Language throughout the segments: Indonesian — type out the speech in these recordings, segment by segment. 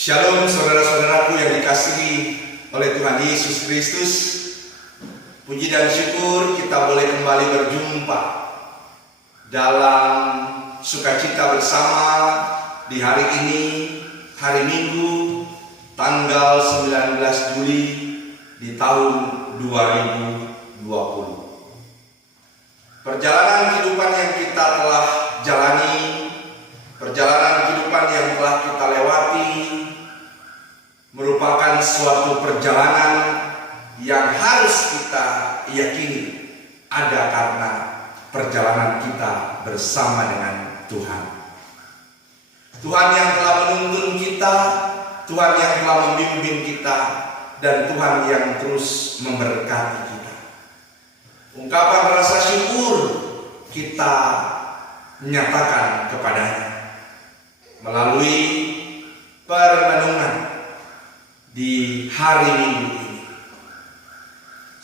Shalom saudara-saudaraku yang dikasihi oleh Tuhan Yesus Kristus. Puji dan syukur kita boleh kembali berjumpa dalam sukacita bersama di hari ini, hari Minggu, tanggal 19 Juli di tahun 2020. Perjalanan kehidupan yang kita telah jalani, perjalanan kehidupan yang telah kita lewati merupakan suatu perjalanan yang harus kita yakini ada karena perjalanan kita bersama dengan Tuhan. Tuhan yang telah menuntun kita, Tuhan yang telah membimbing kita, dan Tuhan yang terus memberkati kita. Ungkapan rasa syukur kita menyatakan kepadanya melalui permenungan di hari Minggu ini.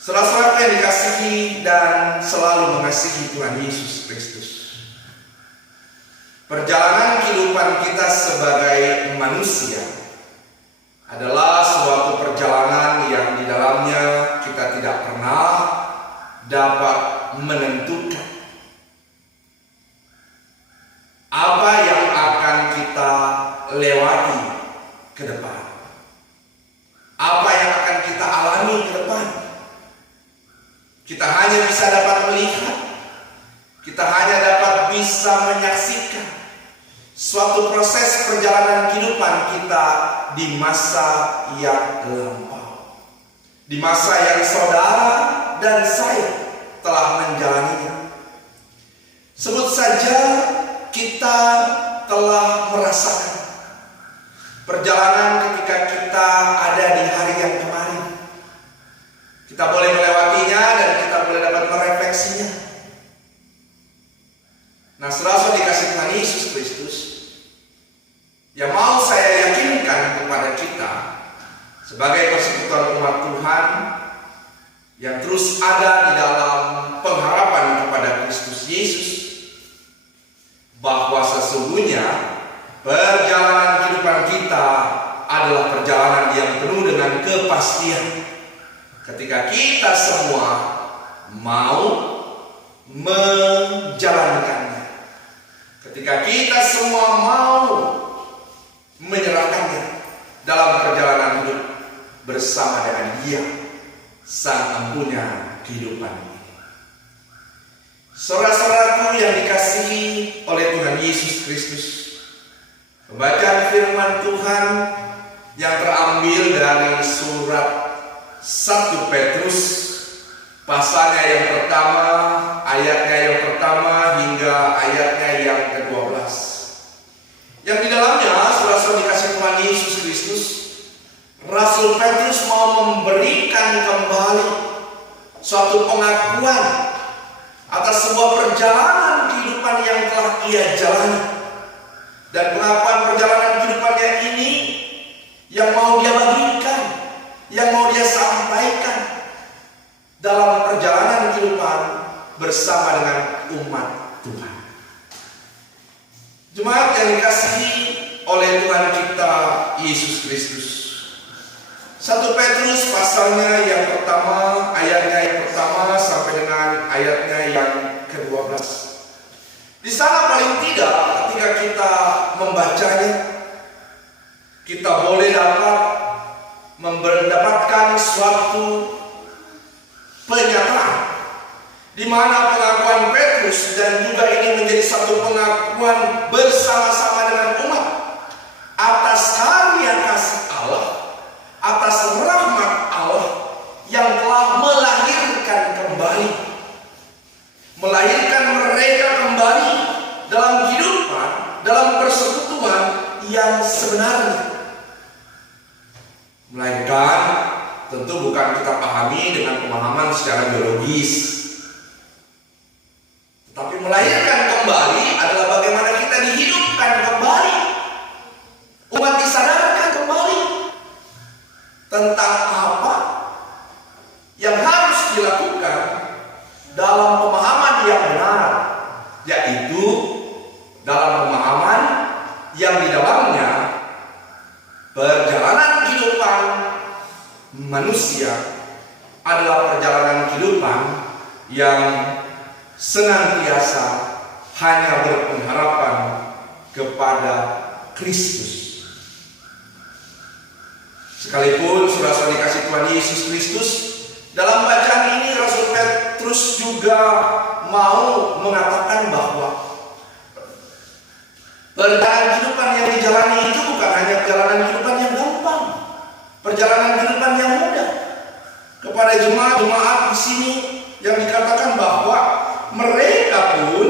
Saudara-saudara yang dikasihi dan selalu mengasihi Tuhan Yesus Kristus, perjalanan kehidupan kita sebagai manusia adalah suatu perjalanan yang di dalamnya kita tidak pernah dapat menentukan apa yang akan kita lewati ke depan, apa yang akan kita alami ke depan. Kita hanya bisa dapat melihat, kita hanya dapat bisa menyaksikan suatu proses perjalanan kehidupan kita di masa yang lampau, di masa yang saudara dan saya telah menjalaninya. Sebut saja kita telah merasakan perjalanan ketika kita ada di hari yang kemarin. Kita boleh melewatinya dan kita boleh dapat merefleksinya. Nah, saudara dikasih Tuhan Yesus Kristus, yang mau saya yakinkan kepada kita sebagai persekutuan umat Tuhan yang terus ada di dalam pengharapan kepada Kristus Yesus, bahwa sesungguhnya perjalanan kehidupan kita adalah perjalanan yang penuh dengan kepastian ketika kita semua mau menjalankannya, ketika kita semua mau menyerahkannya dalam perjalanan hidup bersama dengan Dia, Sang Empunya kehidupan ini. Saudara-saudaraku yang dikasihi oleh Tuhan Yesus Kristus, pembacaan firman Tuhan yang terambil dari surat 1 Petrus pasalnya yang pertama, ayatnya yang pertama hingga ayatnya yang ke-12, yang di dalamnya saudara-saudara dikasihi Tuhan Yesus Kristus, Rasul Petrus mau memberikan kembali suatu pengakuan atas sebuah perjalanan kehidupan yang telah ia jalani. Dan pengakuan perjalanan kehidupannya ini yang mau dia bagikan, yang mau dia sampaikan dalam perjalanan kehidupan bersama dengan umat Tuhan. Jemaat yang dikasihi oleh Tuhan kita Yesus Kristus, 1 Petrus pasalnya yang pertama, ayatnya yang pertama sampai dengan ayatnya yang ke-12. Di sana paling tidak ketika kita membacanya, kita boleh dapat mendapatkan suatu pernyataan di mana pengakuan Petrus dan juga ini menjadi satu pengakuan bersama-sama dengan umat atas karya kasih Allah, atas rahmat Allah yang telah melahirkan kembali, melahirkan mereka kembali dalam kehidupan, dalam persekutuan yang sebenarnya. Melainkan tentu bukan kita pahami dengan pemahaman secara biologis, tetapi melahirkan kembali adalah bagaimana kita dihidupkan kembali, umat disadarkan kembali tentang apa yang harus dilakukan dalam pemahaman yang benar, yaitu dalam pemahaman yang di dalamnya perjalanan kehidupan manusia adalah perjalanan kehidupan yang senantiasa hanya berpengharapan kepada Kristus. Sekalipun saudara dikasih Tuhan Yesus Kristus, dalam bacaan ini Rasul Petrus juga mau mengatakan bahwa perjalanan kehidupan yang dijalani itu bukan hanya perjalanan kehidupan yang gampang, perjalanan kehidupan yang mudah. Kepada jemaat di sini yang dikatakan bahwa mereka pun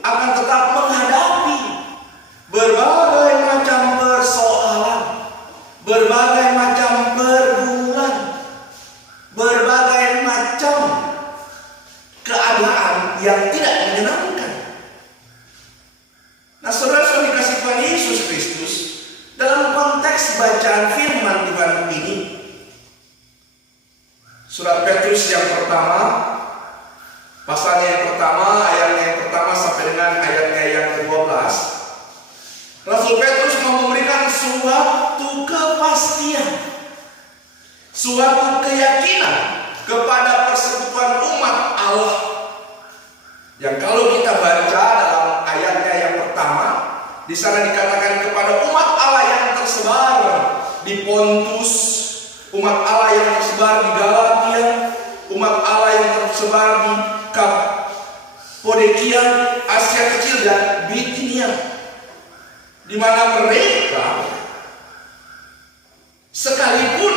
akan tetap menghadapi berbagai macam persoalan, berbagai macam pergumulan, berbagai macam keadaan yang tidak menyenangkan. Nah, saudara-saudara dikasih Tuhan Yesus Kristus, dalam konteks bacaan firman Tuhan ini, surat Petrus yang pertama, pasalnya yang pertama, ayatnya yang pertama sampai dengan ayatnya yang ke-12, Rasul Petrus mau memberikan suatu kepastian, suatu keyakinan kepada persekutuan umat Allah. Yang kalau kita baca dalam ayatnya yang pertama, di sana dikatakan kepada umat Allah yang tersebar di Pontus, umat Allah yang tersebar di Galatia, umat Allah yang tersebar di Kapadokia, Asia Kecil dan Bitinia, di mana mereka sekalipun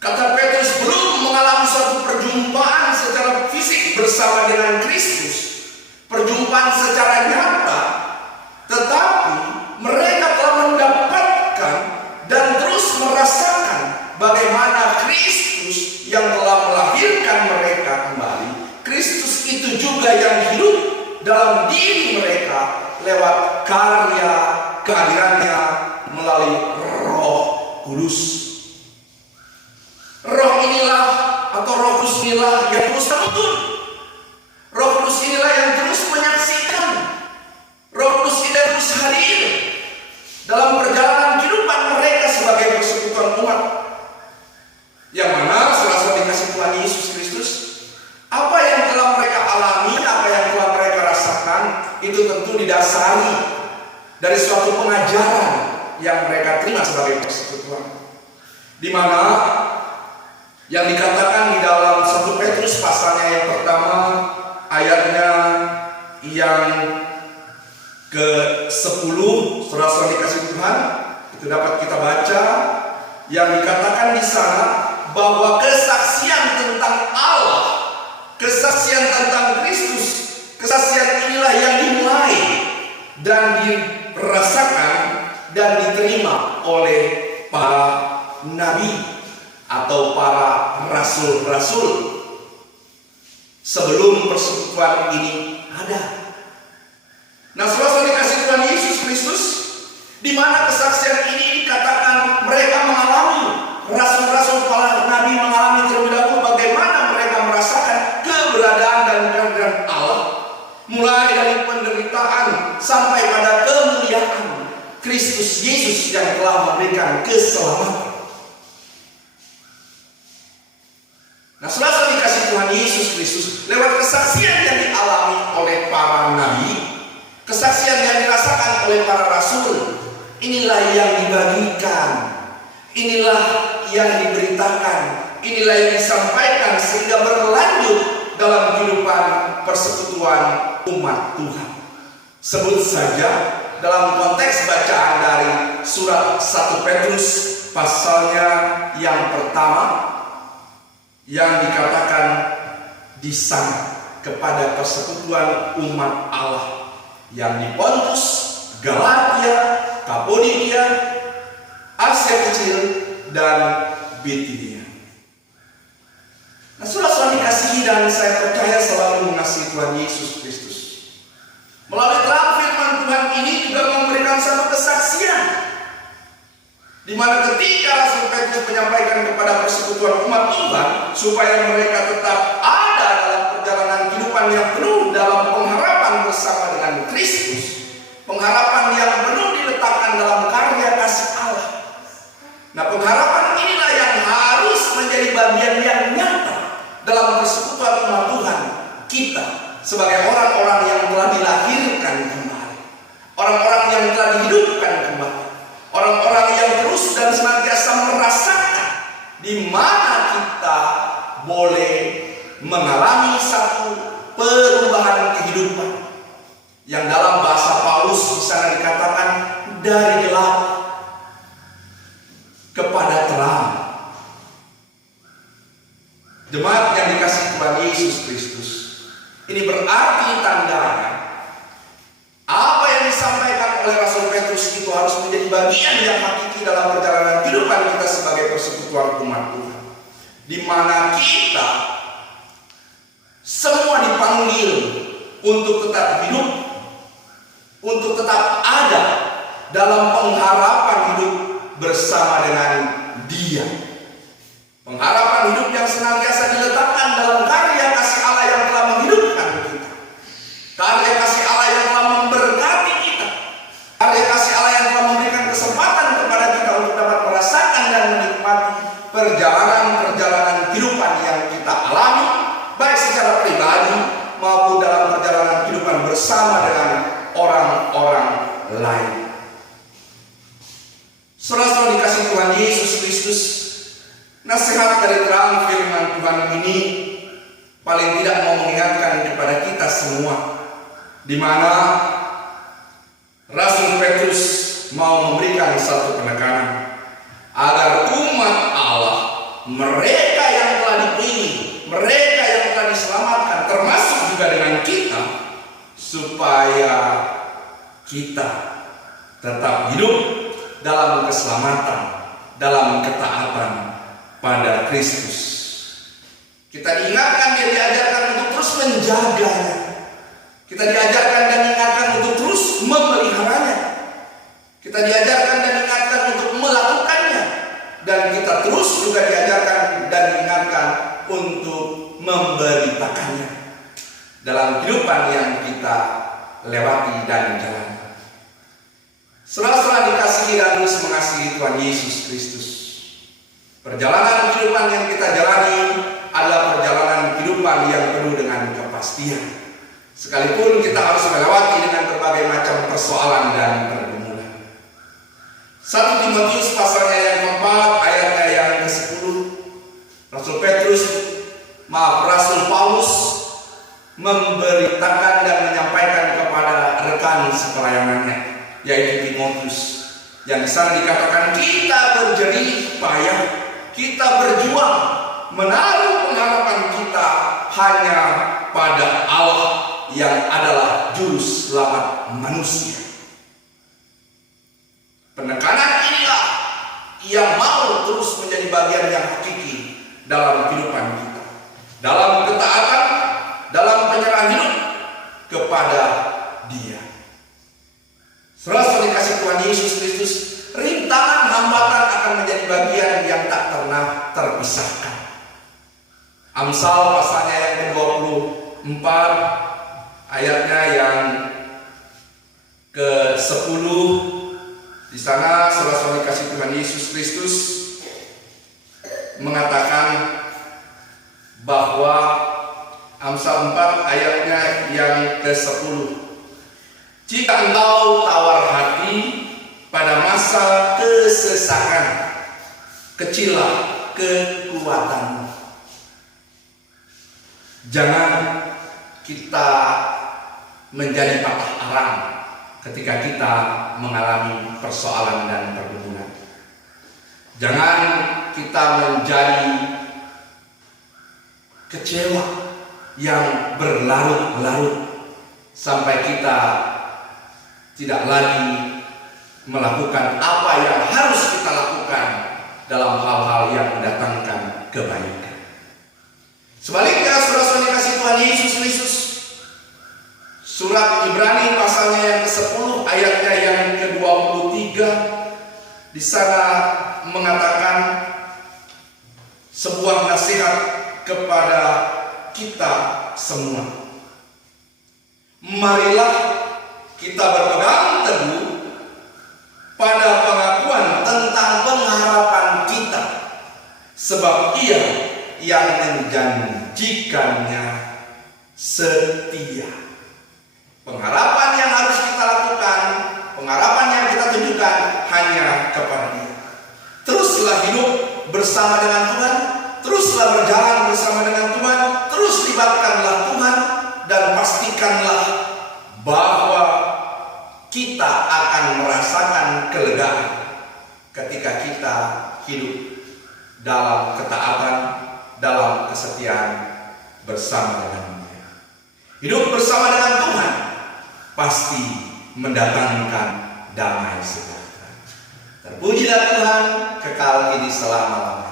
kata Petrus belum mengalami suatu perjumpaan secara fisik bersama dengan Kristus, perjumpaan secara nyata, tetapi mereka telah mendapatkan dan terus merasakan bagaimana Kristus yang telah melahirkan mereka kembali, Kristus itu juga yang hidup dalam diri mereka lewat karya kehadirannya melalui Roh Kudus. Roh inilah atau Roh Kudus inilah yang terus menuntun. Roh Kudus inilah yang terus menyaksikan. Roh Kudus ini terus hadir dalam perjalanan kehidupan mereka sebagai persekutuan umat. Yang mana selama dikasih Tuhan Yesus Kristus, apa yang telah mereka alami, apa yang telah mereka rasakan, itu tentu didasari dari suatu pengajaran yang mereka terima sebagai persekutuan. Di mana yang dikatakan di dalam 1 Petrus pasalnya yang pertama, ayatnya yang ke-10, saudara-saudara dikasih Tuhan, itu dapat kita baca, yang dikatakan di sana bahwa kesaksian tentang Allah, kesaksian tentang Kristus, kesaksian inilah yang dimulai dan dirasakan dan diterima oleh para nabi atau para rasul-rasul sebelum persekutuan ini ada. Nah, saudara dikasih Tuhan Yesus Kristus, di mana kesaksian ini dikatakan mereka mengalami, rasul-rasul para nabi mengalami terlebih dahulu bagaimana mereka merasakan keberadaan dan kehadiran Allah, mulai dari penderitaan sampai pada kemuliaan Kristus Yesus yang telah memberikan keselamatan. Nah, saudara dikasih Tuhan Yesus Kristus, lewat kesaksian yang dialami oleh para nabi, kesaksian yang dirasakan oleh para rasul, inilah yang dibagikan, inilah yang diberitakan, inilah yang disampaikan sehingga berlanjut dalam kehidupan persekutuan umat Tuhan. Sebut saja dalam konteks bacaan dari surat 1 Petrus pasalnya yang pertama, yang dikatakan di sana kepada persekutuan umat Allah yang di Pontus, Galatia, Kapadokia, Asia Kecil dan Bitinia. Nah, saudara dikasihi dan saya percaya selalu mengasihi Tuhan Yesus Kristus. Melalui terang firman Tuhan ini juga memberikan satu kesaksian, di mana ketika Rasul Petrus menyampaikan kepada persekutuan umat Tuhan supaya mereka tetap ada dalam perjalanan kehidupan yang penuh dalam pengharapan bersama dengan Kristus, pengharapan yang penuh diletakkan dalam karya kasih Nah, pengharapan inilah yang harus menjadi bagian yang nyata dalam persekutuan umat Tuhan kita sebagai orang-orang yang telah dilahirkan kembali, orang-orang yang telah dihidupkan kembali, orang-orang yang terus dan senantiasa merasakan di mana kita boleh mengalami satu perubahan kehidupan yang dalam bahasa Paulus di sana dikatakan dari gelap kepada terang. Jemaat yang dikasihi Tuhan Yesus Kristus, ini berarti tandanya apa yang disampaikan oleh Rasul Petrus itu harus menjadi bagian yang hakiki dalam perjalanan kehidupan kita sebagai persekutuan umat Tuhan, di mana kita semua dipanggil untuk tetap hidup, untuk tetap ada dalam pengharapan hidup bersama dengan Dia. Pengharapan hidup yang senantiasa diletakkan dalam karya kasih Allah yang telah menghidupkan kita, karya kasih Allah yang telah memberkati kita, karya kasih Allah yang telah memberikan kesempatan kepada kita untuk dapat merasakan dan menikmati perjalanan-perjalanan kehidupan yang kita alami, baik secara pribadi maupun dalam perjalanan kehidupan bersama dengan orang-orang lain. Saudara-saudara dikasihi Tuhan Yesus Kristus, nasihat dari terang firman Tuhan ini paling tidak mau mengingatkan kepada kita semua, di mana Rasul Petrus mau memberikan satu penekanan agar umat Allah, mereka yang telah dipilih, mereka yang telah diselamatkan, termasuk juga dengan kita, supaya kita tetap hidup dalam keselamatan, dalam ketaatan pada Kristus. Kita diingatkan dan diajarkan untuk terus menjaganya. Kita diajarkan dan diingatkan untuk terus memeliharanya. Kita diajarkan dan diingatkan untuk melakukannya. Dan kita terus juga diajarkan dan diingatkan untuk memberitakannya dalam kehidupan yang kita lewati dan jalani. Saudara-saudara dikasihi dan terus mengasihi Tuhan Yesus Kristus, perjalanan kehidupan yang kita jalani adalah perjalanan kehidupan yang penuh dengan kepastian. Sekalipun kita harus melewati dengan berbagai macam persoalan dan pergumulan. 1 Timotius pasalnya yang keempat, ayatnya yang ke-10, Rasul Paulus memberitakan dan menyampaikan kepada rekan sepelayanannya, yaitu Timotius, yang di sana dikatakan kita berjerih payah, kita berjuang menaruh pengharapan kita hanya pada Allah yang adalah juru selamat manusia. Penekanan inilah yang mau terus menjadi bagian yang hakiki dalam kehidupan kita, dalam ketaatan, dalam penyerahan hidup kepada Dia. Saudara dikasih Tuhan Yesus Kristus, rintangan hambatan akan menjadi bagian yang tak pernah terpisahkan. Amsal pasalnya yang ke-24, ayatnya yang ke-10, di sana saudara dikasih Tuhan Yesus Kristus mengatakan bahwa Amsal 4 ayatnya yang ke-10, jika engkau tawar hati pada masa kesesakan, kecillah kekuatanmu. Jangan kita menjadi patah arang ketika kita mengalami persoalan dan pergumulan. Jangan kita menjadi kecewa yang berlarut-larut sampai kita tidak lagi melakukan apa yang harus kita lakukan dalam hal-hal yang mendatangkan kebaikan. Sebaliknya, saudara-saudara dikasih Tuhan Yesus Kristus, surat Ibrani pasalnya yang ke-10 ayatnya yang ke-23, di sana mengatakan sebuah nasihat kepada kita semua. Marilah kita berpegang teguh pada pengakuan tentang pengharapan yang menjanjikannya setia. Pengharapan yang harus kita lakukan, pengharapan yang kita tunjukkan hanya kepada Dia. Teruslah hidup bersama dengan Tuhan, teruslah berjalan bersama dengan Tuhan, terus libatkanlah Tuhan, dan pastikanlah bahwa kita akan merasakan kelegaan ketika kita hidup dalam ketaatan, dalam kesetiaan bersama dengan Dia. Hidup bersama dengan Tuhan pasti mendatangkan damai sejahtera. Terpujilah Tuhan kekal kini selama-lamanya.